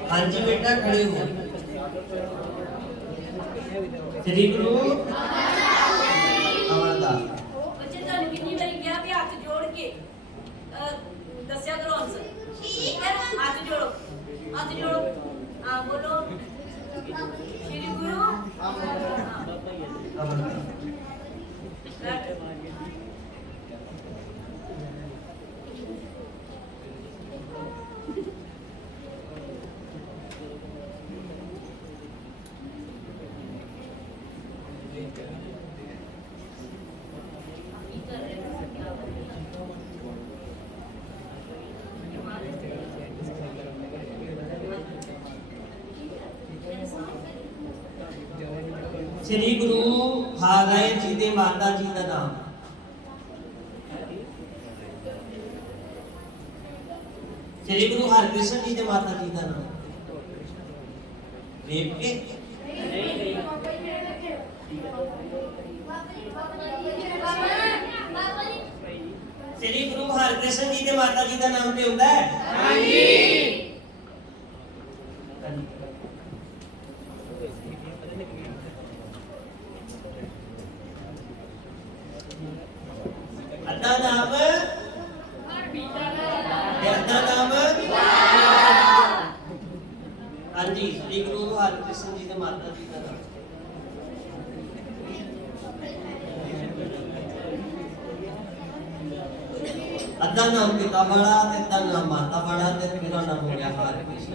हाँ जी बेटा खड़े हो। श्री गुरु अमरदास ਬੱਚੇ ਤੁਹਾਨੂੰ ਕਿੰਨੀ ਵਾਰੀ ਕਿਹਾ ਵੀ ਹੱਥ ਜੋੜ ਕੇ ਦੱਸਿਆ ਕਰੋ ਆਨਸਰ। ਠੀਕ ਹੈ, ਹੱਥ ਜੋੜੋ, ਹੱਥ ਜੋੜੋ। ਹਾਂ ਬੋਲੋ, ਸ਼੍ਰੀ ਗੁਰੂ अमरदास। श्री गुरु हाराए जी दे माता जी का नाम श्री गुरु हरकृष्ण जी दे माता जी का नाम देख के श्री गुरु हरकृष्ण जी दे माता जी का नाम पे होता है। हाँ जी। अद्दा नाम हाँ जी। श्री गुरु हरकृष्ण जी के माता जी का नाम अद्दा नाम पिता बड़ा, अद्दा नाम माता बड़ा, मेरा नाम हो गया हरकृष्ण।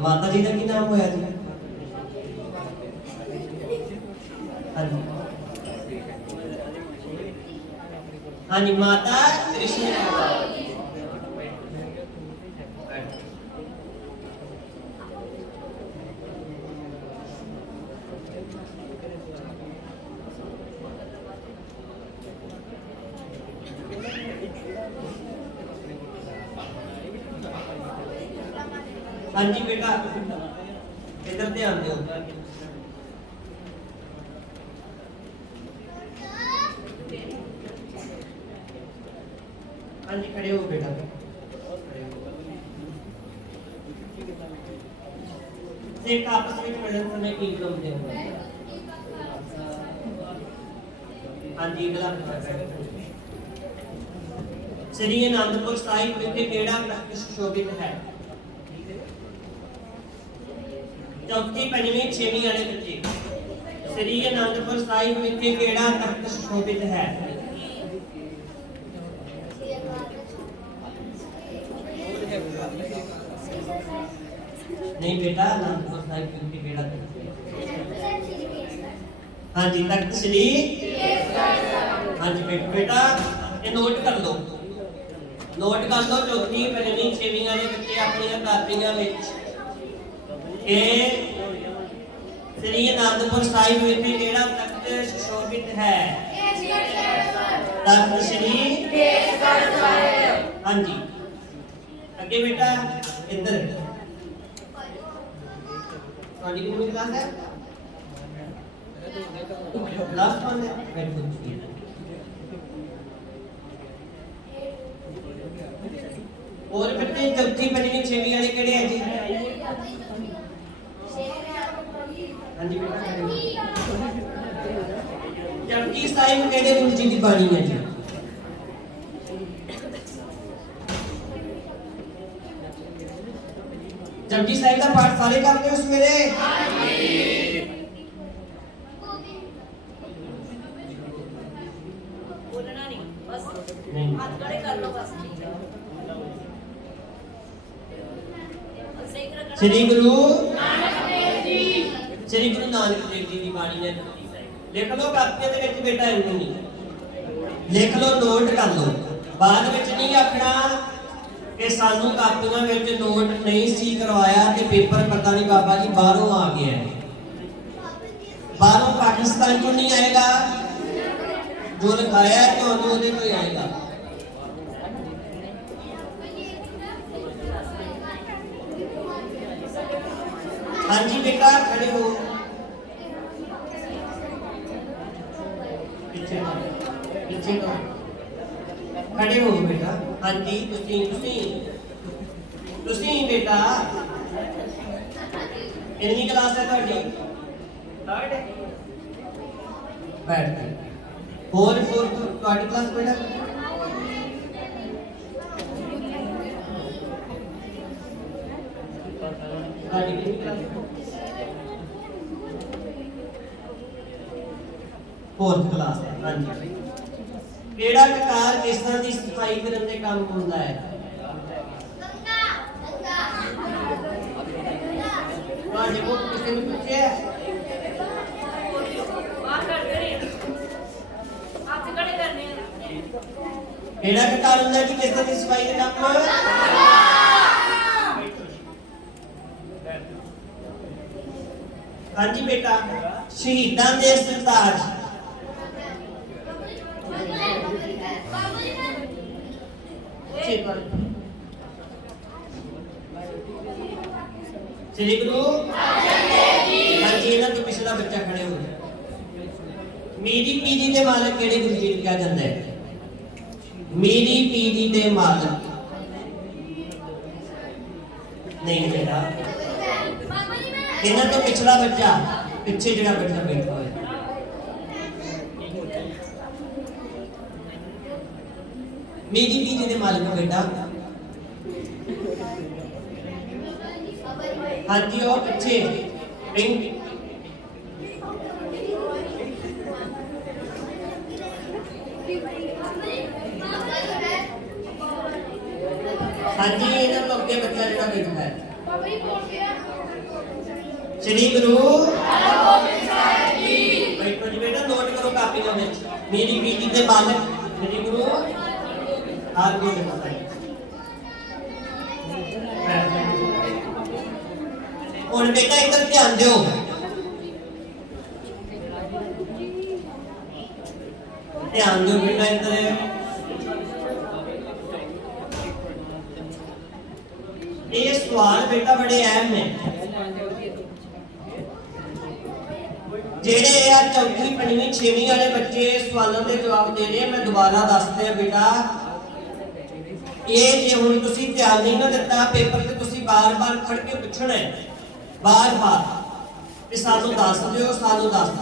माता जी का की नाम होया जी? हाँ जी हाँ जी, माता कृष्ण। हाँ जी बेटा, इधर ध्यान दो। हाँ जी खड़े हो बेटा। सिख आपस में मिलने समय की गलते हैं। हाँ जी अगला श्री आनंदपुर साहिब विखे केड़ा सुशोभित है? ਚੌਥੀ ਪੰਜਵੀਂ ਛੇਵੀਂ ਵਾਲੇ ਬੱਚੇ ਸ੍ਰੀ ਅਨੰਦਪੁਰ ਸਾਹਿਬ ਵਿਖੇ ਕਿਹੜਾ ਤਖਤ ਸੁਸ਼ੋਭਿਤ ਹੈ? नहीं बेटा अनंदपुर साहिब क्योंकि बेड़ा हाँ जी तख्त श्री हाँ जी बेटा ये नोट कर लो चौथी पंजवीं छेवीं वाले बच्चे अपनी कापियां विच के श्री अनंदपुर साहिब विखे केड़ा तख्त सुशोभित है? तख्त श्री हाँ जी अगे बेटा इधर ਤੁਹਾਡੀ ਕਿੰਨੀ ਕਲਾਸ ਹੈ? ਲਾਸਟ ਵਨ ਹੈ ਵੈਰੀ ਗੁੱਡ। ਹੋਰ ਬੱਚੇ ਚੌਥੀ ਪੰਜਵੀਂ ਛੇਵੀਂ ਵਾਲੇ ਕਿਹੜੇ ਹੈ ਜੀ? ਹਾਂਜੀ ਬੇਟਾ ਜਪਜੀ ਸਾਹਿਬ ਕਿਹੜੇ ਗੁਰੂ ਜੀ ਦੀ ਬਾਣੀ ਹੈ ਜੀ? जपजी साहिब का पाठ सारे करते हो सवेरे? बोलना नहीं बस नहीं। हाथ खड़े कर लो बस ठीक है सही कर श्री गुरु नानक देव जी की बाणी ने लिख लो कापियां दे विच बेटा इन्नू नहीं लिख लो नोट कर लो बाद विच नहीं आखना कि सानू कापियां विच नोट नहीं सी करवाया ते पेपर पता नहीं बाबा जी बाहरों आ गया है बाहरों पाकिस्तान को नहीं आएगा जो लिखाया है तो उन्होंने तो ही आएगा हाँ जी बेटा खड़े हो पीछे खड़े हो बेटा हाँ जी तुसी बेटा कितनी क्लास है ਤੁਹਾਡੀ थर्ड बैठ गए फोर्थ ਤੁਹਾਡੀ क्लास बेटा ਤੁਹਾਡੀ कितनी क्लास फोर्थ क्लास है हाँ जी ਕਿਹੜਾ ਕਕਾਰ ਕਿਸਾਂ ਦੀ ਸਫਾਈ ਕਰਨ ਦੇ ਕੰਮ ਹੁੰਦਾ ਹੈ? ਤੁਹਾਡੇ ਕੋਲ ਕਿਸੇ ਨੂੰ ਪੁੱਛਿਆ? बाहर कर दे हाथ खड़े करने हैं ਕਿਹੜਾ ਕਕਾਰ ਹੁੰਦਾ ਜੀ ਕਿਸਾਂ ਦੀ ਸਫਾਈ ਦੇ ਕੰਮ? ਹਾਂਜੀ ਬੇਟਾ ਸ਼ਹੀਦਾਂ ਦੇ ਸਰਤਾਜ श्री गुरु हाँ जी इन्हां तो पिछला बच्चा खड़े हो गया मेरी पीढ़ी के मालिक केड़े गुरु जी क्या जाता है? मेरी पीढ़ी के मालिक नहीं बेटा इन्हां तो पिछला बच्चा पिछे जड़ा बच्चा बैठा हुआ मेरी पीढ़ी के मालिक बेटा हाँ जी और पीछे पिंक हाँ जी इन्होंने तो अगे बच्चा जरा बैठा है श्री गुरु बैठो जी बेटा नोट करो कापी में मेरी पीढ़ी के मालिक श्री गुरु हाथ भी देखा और बेटा इधर ध्यान दो बेटा इधर ये सवाल बेटा बड़े अहम ने जेड़े यार चौथी पंजवीं छेवीं वाले बच्चे सवालों के जवाब दे रहे हैं मैं दोबारा दसते हैं बेटा ये जे हुण तुसी ध्यान नहीं ना दिता पेपर ते तुसी बार-बार खड़ के पूछना है बार-बार कि सानू दस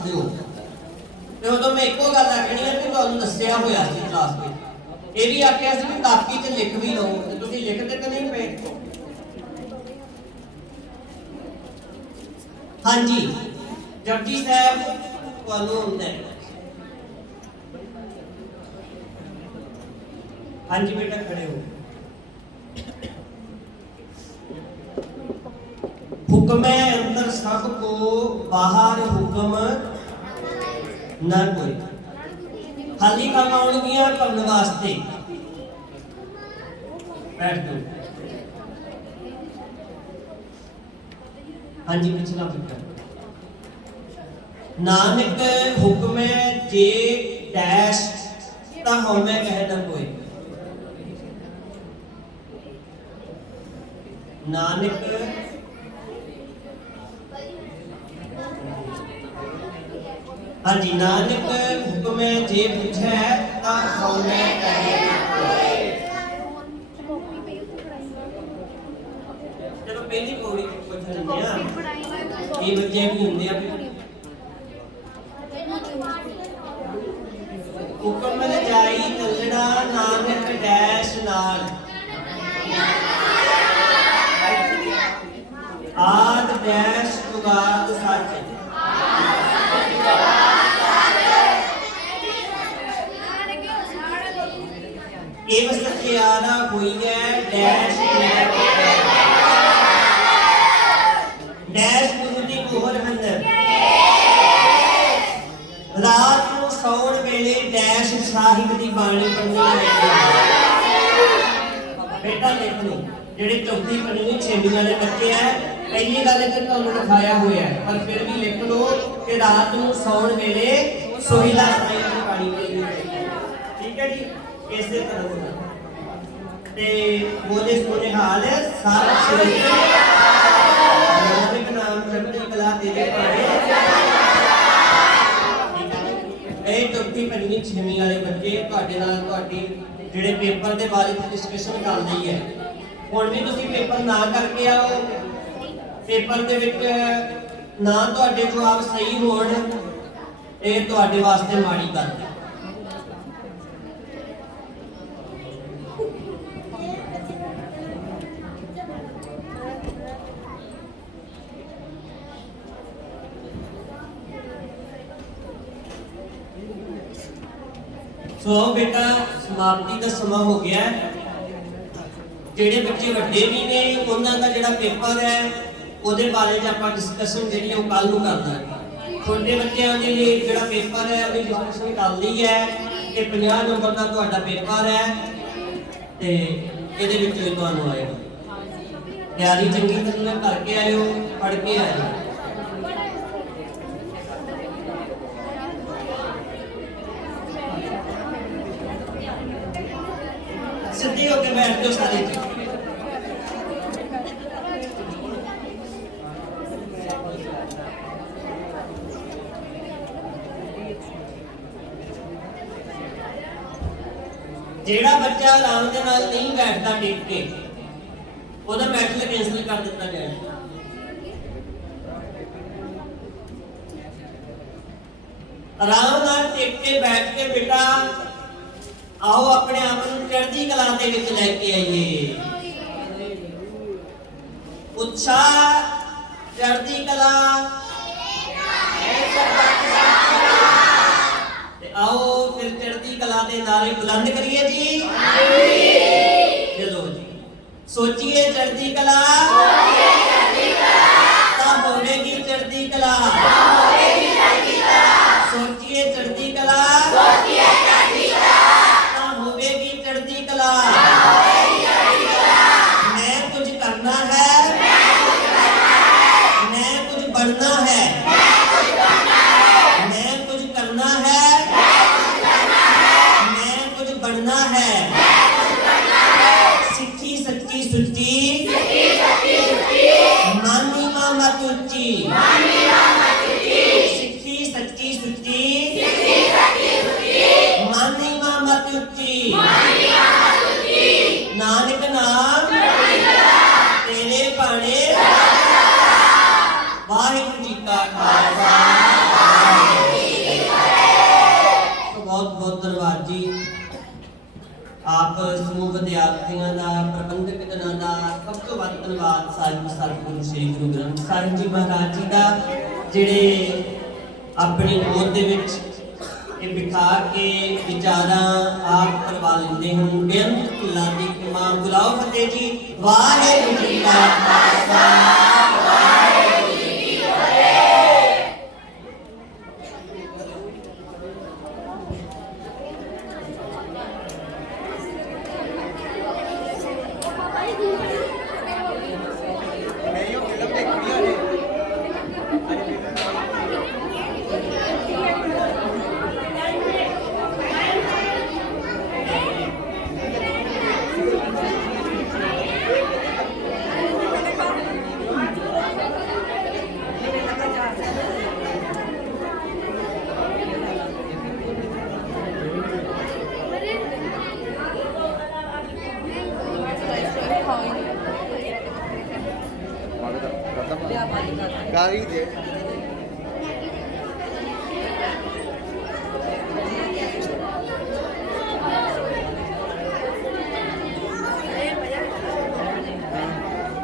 दिओ ते उदों मैं एको गल आखणी है कि तुहानू दस्सिया होया सी क्लास विच ये भी आखिया सी कि कापी च लिख भी लो ते तुसी लिखते ते नहीं पे ਹਾਂਜੀ ਜਪਜੀ ਸਾਹਿਬ ਤੁਹਾਨੂੰ ਹੁੰਦਾ ਹੈ। ਹਾਂਜੀ बेटा खड़े हो। हुक्म अंदर सबको बाहर हुक्म ना कोई। खाली काम आउणगियां करन वास्ते बैठ दो। ਹਾਂਜੀ ਪਿਛਲਾ ਫਿਕਰ नानक हुक्म जे डैश ता हमें कह ना कोई। नानक हाँ जी नानक हुक्म जे बुझे ता हमें कहे ना कोई। चलो पहली पौड़ी पूछ लेंगे आ ये बच्चे भी होंगे आ हुक्म जाई चलना नानक डैश नाल आद डैश उगाद सच एव सत्यारा होई है डैश डैश गुरु दी कोहर अंदर रात ਨੂੰ ਸੌਣ ਵੇਲੇ ਡੈਸ਼ ਸਾਹਿਬ ਦੀ ਬਾਣੀ ਪੜ੍ਹਨੀ ਹੈ। ਬੇਟਾ ਲਿਖ ਲਓ ਜਿਹੜੇ ਚੌਥੀ ਪੰਜਵੀਂ ਛੇਵੀਂ ਵਾਲੇ ਬੱਚੇ ਆ ਪਹਿਲੀ ਗੱਲ ਤੇ ਤੁਹਾਨੂੰ ਲਿਖਾਇਆ ਹੋਇਆ ਹੈ ਪਰ ਫਿਰ ਵੀ ਲਿਖ ਲਓ ਕਿ ਰਾਤ ਨੂੰ ਸੌਣ ਵੇਲੇ ਸੋਹਿਲਾ ਸਾਹਿਬ ਦੀ ਬਾਣੀ ਪੜ੍ਹਨੀ ਹੈ। ਠੀਕ ਹੈ ਜੀ ਇਸੇ ਤਰ੍ਹਾਂ ਤੇ ਬੋਲੇ ਸੋਨੇ ਹਾਲ ਸਾਰਾ ਸ਼ਰੀਰ ਨਾਨਕ ਨਾਮ ਚੜ੍ਹਦੀ ਕਲਾ ਤੇਰੇ ਭਾਣੇ। ਇਹ ਚੌਥੀ ਪੰਜਵੀਂ ਛੇਵੀਂ ਵਾਲੇ ਬੱਚੇ ਤੁਹਾਡੇ ਨਾਲ ਤੁਹਾਡੀ ਜਿਹੜੇ ਪੇਪਰ ਦੇ ਬਾਰੇ ਡਿਸਕਸ਼ਨ ਕਰ ਲਈ ਹੈ। ਹੁਣ ਵੀ ਤੁਸੀਂ ਪੇਪਰ ਨਾ ਕਰਕੇ ਆਓ ਪੇਪਰ ਦੇ ਵਿੱਚ ਨਾ ਤੁਹਾਡੇ ਜਵਾਬ ਸਹੀ ਹੋਣ ਇਹ ਤੁਹਾਡੇ ਵਾਸਤੇ ਮਾੜੀ ਗੱਲ ਹੈ। ਸੋ ਬੇਟਾ ਸਮਾਪਤੀ ਦਾ ਸਮਾਂ ਹੋ ਗਿਆ ਹੈ। ਜਿਹੜੇ ਬੱਚੇ ਵੱਡੇ ਵੀ ਨੇ ਉਹਨਾਂ ਦਾ ਜਿਹੜਾ ਪੇਪਰ ਹੈ ਉਹਦੇ ਬਾਰੇ 'ਚ ਆਪਾਂ ਡਿਸਕਸ਼ਨ ਜਿਹੜੀ ਉਹ ਕੱਲ ਨੂੰ ਕਰਦਾਂਗੇ। ਛੋਟੇ ਬੱਚਿਆਂ ਦੇ ਲਈ ਜਿਹੜਾ ਪੇਪਰ ਹੈ ਉਹਦੀ ਡਿਸਕਸ਼ਨ ਕਰ ਲਈ ਹੈ ਕਿ 50 ਨੰਬਰ ਦਾ ਤੁਹਾਡਾ ਪੇਪਰ ਹੈ ਤੇ ਇਹਦੇ ਵਿੱਚ ਹੀ ਤੁਹਾਨੂੰ ਆਏਗਾ। ਤਿਆਰੀ ਚੰਗੀ ਤਰ੍ਹਾਂ ਕਰਕੇ ਆਇਓ ਪੜ੍ਹ ਕੇ ਆਇਓ। सिद्धि होके बैठ जाओ सारे। जेड़ा बच्चा आराम के नाल नहीं बैठता टिक के ओदा मैटल कैंसिल कर दिता गया। आराम नाल टिक के बैठ के बेटा आओ अपने आप को चढ़ती कला दे विच लेके आइए। उत्साह चढ़ती कला आओ फिर चढ़ती कला के नारे बुलंद करिए जी। चलो जी सोचिए चढ़ती कला तब होगी चढ़ती कला। सोचिए चढ़ती कला मैं कुछ करना है मैं कुछ बनना है मैं कुछ करना है मैं कुछ बनना है। सिक्खी सच्ची सुच्ची मानी मां मत उच्ची। सिक्खी सच्ची सुच्ची मानी मां मत उच्ची। नानक नाम तेरे भाणे वाहिगुरू जी का खालसा। बहुत बहुत धन्यवाद जी। ਆਪ ਸਮੂਹ ਵਿਦਿਆਰਥੀਆਂ ਦਾ, ਪ੍ਰਬੰਧਕ ਜਨਾਂ ਦਾ ਸਭ ਤੋਂ ਵੱਧ ਧੰਨਵਾਦ ਸਾਹਿਬ ਸਤਿਗੁਰੂ ਸ੍ਰੀ ਗੁਰੂ ਗ੍ਰੰਥ ਸਾਹਿਬ ਜੀ ਮਹਾਰਾਜ ਜੀ ਦਾ, ਜਿਹੜੇ ਆਪਣੀ ਗੋਦ ਦੇ ਵਿੱਚ ਇਹ ਬਿਠਾ ਕੇ ਵਿਚਾਰਾਂ ਆਪ ਕਰਵਾ ਲੈਂਦੇ ਹਨ। ਬੇਅੰਤ ਫੁੱਲਾਂ ਦੀ ਮਾਂ ਬੁਲਾਓ ਫਤਿਹ ਜੀ। ਵਾਹਿਗੁਰੂ ਜੀ ਕਾ ਖਾਲਸਾ, ਵਾਹਿਗੁਰੂ ਜੀ ਕੀ ਫਤਿਹ। गाड़ी दे